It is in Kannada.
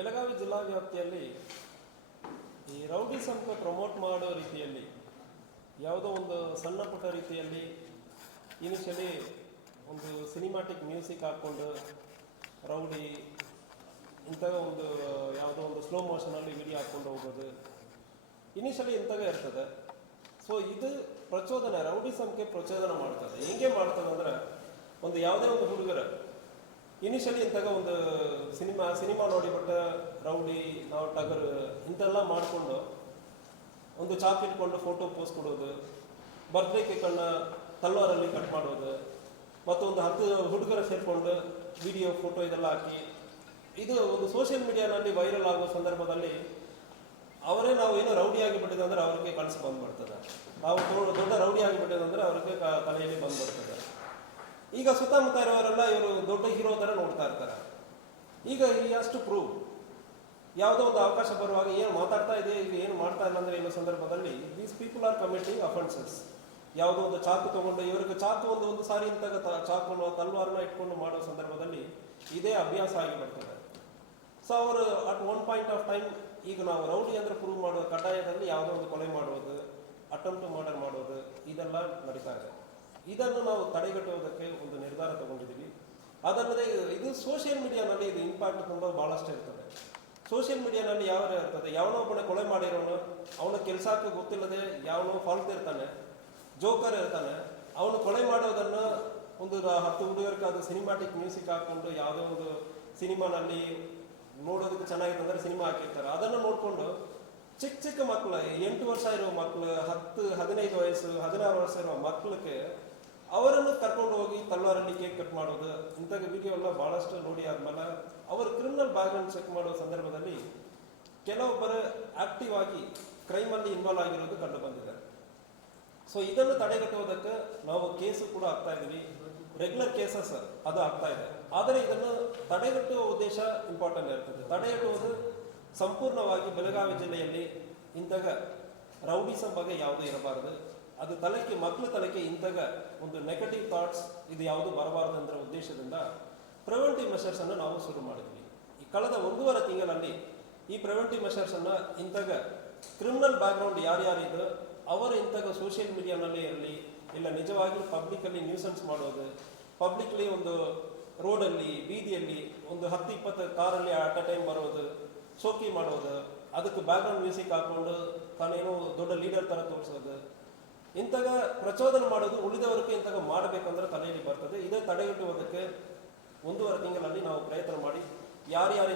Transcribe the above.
ಬೆಳಗಾವಿ ಜಿಲ್ಲಾ ವ್ಯಾಪ್ತಿಯಲ್ಲಿ ಈ ರೌಡಿಸಂಗೆ ಪ್ರಮೋಟ್ ಮಾಡೋ ರೀತಿಯಲ್ಲಿ ಯಾವುದೋ ಒಂದು ಸಣ್ಣ ಪುಟ್ಟ ರೀತಿಯಲ್ಲಿ ಇನಿಷಿಯಲಿ ಒಂದು ಸಿನಿಮಾಟಿಕ್ ಮ್ಯೂಸಿಕ್ ಹಾಕ್ಕೊಂಡು ರೌಡಿ ಇಂಥ ಒಂದು ಯಾವುದೋ ಒಂದು ಸ್ಲೋ ಮೋಷನಲ್ಲಿ ವಿಡಿಯೋ ಹಾಕ್ಕೊಂಡು ಹೋಗೋದು ಇನಿಷಿಯಲಿ ಇಂಥವೇ ಇರ್ತದೆ. ಸೊ ಇದು ಪ್ರಚೋದನೆ, ರೌಡಿಸಂಗೆ ಪ್ರಚೋದನೆ ಮಾಡ್ತದೆ. ಹೆಂಗೆ ಮಾಡ್ತದೆ ಅಂದರೆ, ಒಂದು ಯಾವುದೇ ಒಂದು ಹುಡುಗರ ಇನಿಷಿಯಲಿ ಇಂತಾಗ ಒಂದು ಸಿನಿಮಾ ನೋಡಿಬಿಟ್ಟು ರೌಡಿ ನಾವು ಟಗರ್ ಇಂತೆಲ್ಲ ಮಾಡಿಕೊಂಡು ಒಂದು ಚಾಕ್ ಇಟ್ಕೊಂಡು ಫೋಟೋ ಪೋಸ್ಟ್ ಕೊಡೋದು, ಬರ್ತ್ಡೇ ಕೇಕನ್ನು ತಲ್ವಾರಲ್ಲಿ ಕಟ್ ಮಾಡೋದು, ಮತ್ತು ಒಂದು 10 ಹುಡುಗರ ಸೇರಿಕೊಂಡು ವಿಡಿಯೋ ಫೋಟೋ ಇದೆಲ್ಲ ಹಾಕಿ ಇದು ಒಂದು ಸೋಷಿಯಲ್ ಮೀಡಿಯಾನಲ್ಲಿ ವೈರಲ್ ಆಗೋ ಸಂದರ್ಭದಲ್ಲಿ ಅವರೇ ನಾವು ಏನೋ ರೌಡಿ ಆಗಿಬಿಟ್ಟಿದೆ ಅಂದರೆ ಅವ್ರಿಗೆ ಕನಸು ಬಂದ್ಬಿಡ್ತದೆ. ನಾವು ದೊಡ್ಡ ರೌಡಿ ಆಗಿಬಿಟ್ಟಿದೆ ಅಂದರೆ ಅವ್ರಿಗೆ ತಲೆಯಲ್ಲಿ ಬಂದ್ಬಿಡ್ತದೆ. ಈಗ ಸುತ್ತಮುತ್ತ ಇರೋರೆಲ್ಲ ಇವರು ದೊಡ್ಡ ಹೀರೋ ಥರ ನೋಡ್ತಾ ಇರ್ತಾರೆ. ಈಗ ಈ ಅಷ್ಟು ಪ್ರೂವ್ ಯಾವುದೋ ಒಂದು ಅವಕಾಶ ಬರುವಾಗ ಏನು ಮಾತಾಡ್ತಾ ಇದೆ, ಈಗ ಏನು ಮಾಡ್ತಾ ಇಲ್ಲ ಅಂದರೆ ಇನ್ನೋ ಸಂದರ್ಭದಲ್ಲಿ these people are committing offences. ಯಾವುದೋ ಒಂದು ಚಾಕು ತೊಗೊಂಡು ಇವರಿಗೆ ಚಾಕು ಒಂದು ಸಾರಿ ಇಂತಾಗ ಚಾಕುನ ತಲ್ವಾರನ್ನ ಇಟ್ಕೊಂಡು ಮಾಡೋ ಸಂದರ್ಭದಲ್ಲಿ ಇದೇ ಅಭ್ಯಾಸ ಆಗಿಬಿಡ್ತದೆ. ಸೊ ಅವರು at one point of time ಈಗ ನಾವು ರೌಡಿ ಅಂದರೆ ಪ್ರೂವ್ ಮಾಡೋ ಕಡ್ಡಾಯದಲ್ಲಿ ಯಾವುದೋ ಒಂದು ಕೊಲೆ ಮಾಡೋದು, ಅಟೆಂಪ್ಟ್ ಮರ್ಡರ್ ಮಾಡೋದು ಇದೆಲ್ಲ ನಡೀತಾ ಇದೆ. ಇದನ್ನು ನಾವು ತಡೆಗಟ್ಟುವುದಕ್ಕೆ ಒಂದು ನಿರ್ಧಾರ ತಗೊಂಡಿದ್ದೀವಿ. ಅದಲ್ಲದೆ ಇದು ಸೋಷಿಯಲ್ ಮೀಡಿಯಾನಲ್ಲಿ ಇದು ಇಂಪ್ಯಾಕ್ಟ್ ತುಂಬ ಭಾಳಷ್ಟು ಇರ್ತದೆ. ಸೋಷಿಯಲ್ ಮೀಡಿಯಾನಲ್ಲಿ ಯಾವ ಇರ್ತದೆ, ಯಾವನೋ ಒಬ್ಬನೇ ಕೊಲೆ ಮಾಡಿರೋನು, ಅವನ ಕೆಲಸಕ್ಕೆ ಗೊತ್ತಿಲ್ಲದೆ ಯಾವನೋ ಫಾಲ್ಟ್ ಇರ್ತಾನೆ, ಜೋಕರ್ ಇರ್ತಾನೆ, ಅವನು ಕೊಲೆ ಮಾಡೋದನ್ನು ಒಂದು 10 ಹುಡುಗರಿಗೆ ಅದು ಸಿನಿಮಾಟಿಕ್ ಮ್ಯೂಸಿಕ್ ಹಾಕ್ಕೊಂಡು ಯಾವುದೋ ಒಂದು ಸಿನಿಮಾನಲ್ಲಿ ನೋಡೋದಕ್ಕೆ ಚೆನ್ನಾಗಿದೆ ಅಂದರೆ ಸಿನಿಮಾ ಹಾಕಿರ್ತಾರೆ. ಅದನ್ನು ನೋಡಿಕೊಂಡು ಚಿಕ್ಕ ಮಕ್ಕಳು, 8 ವರ್ಷ ಇರೋ ಮಕ್ಕಳು, 10-15 ವಯಸ್ಸು 16 ವರ್ಷ ಇರೋ ಮಕ್ಕಳಿಗೆ ಅವರನ್ನು ಕರ್ಕೊಂಡು ಹೋಗಿ ತಲ್ವಾರಲ್ಲಿ ಕೇಕ್ ಕಟ್ ಮಾಡೋದು, ಇಂಥ ವಿಡಿಯೋ ಎಲ್ಲ ಭಾಳಷ್ಟು ನೋಡಿ ಆದ್ಮೇಲೆ ಅವರು ಕ್ರಿಮಿನಲ್ ಬ್ಯಾಕ್ಗ್ರೌಂಡ್ ಚೆಕ್ ಮಾಡೋ ಸಂದರ್ಭದಲ್ಲಿ ಕೆಲವೊಬ್ಬರು ಆಕ್ಟಿವ್ ಆಗಿ ಕ್ರೈಮಲ್ಲಿ ಇನ್ವಾಲ್ವ್ ಆಗಿರೋದು ಕಂಡು ಬಂದಿದೆ. ಸೊ ಇದನ್ನು ತಡೆಗಟ್ಟುವುದಕ್ಕೆ ನಾವು ಕೇಸು ಕೂಡ ಆಗ್ತಾ ಇದ್ದೀವಿ, ರೆಗ್ಯುಲರ್ ಕೇಸಸ್ ಅದು ಆಗ್ತಾ ಇದೆ. ಆದರೆ ಇದನ್ನು ತಡೆಗಟ್ಟುವ ಉದ್ದೇಶ ಇಂಪಾರ್ಟೆಂಟ್ ಇರ್ತದೆ. ತಡೆಗಟ್ಟುವುದು ಸಂಪೂರ್ಣವಾಗಿ ಬೆಳಗಾವಿ ಜಿಲ್ಲೆಯಲ್ಲಿ ಇಂತಾಗ ರೌಡಿಸಂ ಬಗ್ಗೆ ಯಾವುದೂ ಇರಬಾರದು. ಅದು ಮಕ್ಕಳ ತಲೆಗೆ ಇಂತಾಗ ಒಂದು ನೆಗೆಟಿವ್ ಥಾಟ್ಸ್ ಇದು ಯಾವುದು ಬರಬಾರದು ಅಂದ್ರೆ ಉದ್ದೇಶದಿಂದ ಪ್ರಿವೆಂಟಿವ್ ಮೆಷರ್ಸನ್ನು ನಾವು ಶುರು ಮಾಡಿದ್ವಿ. ಈ ಕಳೆದ 1.5 ತಿಂಗಳಲ್ಲಿ ಈ ಪ್ರಿವೆಂಟಿವ್ ಮೆಷರ್ಸನ್ನು ಇಂತಾಗ ಕ್ರಿಮಿನಲ್ ಬ್ಯಾಕ್ಗ್ರೌಂಡ್ ಯಾರ್ಯಾರಿದ್ರು ಅವರು ಇಂತಾಗ ಸೋಷಿಯಲ್ ಮೀಡಿಯಾನಲ್ಲೇ ಇರಲಿ, ಇಲ್ಲ ನಿಜವಾಗಿ ಪಬ್ಲಿಕಲ್ಲಿ ನ್ಯೂಸೆನ್ಸ್ ಮಾಡೋದು, ಪಬ್ಲಿಕ್ಲಿ ಒಂದು ರೋಡಲ್ಲಿ ಬೀದಿಯಲ್ಲಿ ಒಂದು 10-20 ಕಾರಲ್ಲಿ ಅಟ್ ಅ ಟೈಮ್ ಬರೋದು, ಶೋಕಿ ಮಾಡೋದು, ಅದಕ್ಕೆ ಬ್ಯಾಕ್ಗ್ರೌಂಡ್ ಮ್ಯೂಸಿಕ್ ಹಾಕೊಂಡು ತಾನೇನೋ ದೊಡ್ಡ ಲೀಡರ್ ಥರ ತೋರಿಸೋದು, ಇಂತಾಗ ಪ್ರಚೋದನೆ ಮಾಡೋದು ಉಳಿದವರಿಗೆ ಇಂತಾಗ ಮಾಡಬೇಕಂದ್ರೆ ತಲೆಯಲ್ಲಿ ಬರ್ತದೆ. ಇದೇ ತಡೆಗಟ್ಟುವುದಕ್ಕೆ 1.5 ತಿಂಗಳಲ್ಲಿ ನಾವು ಪ್ರಯತ್ನ ಮಾಡಿ ಯಾರ್ಯಾರು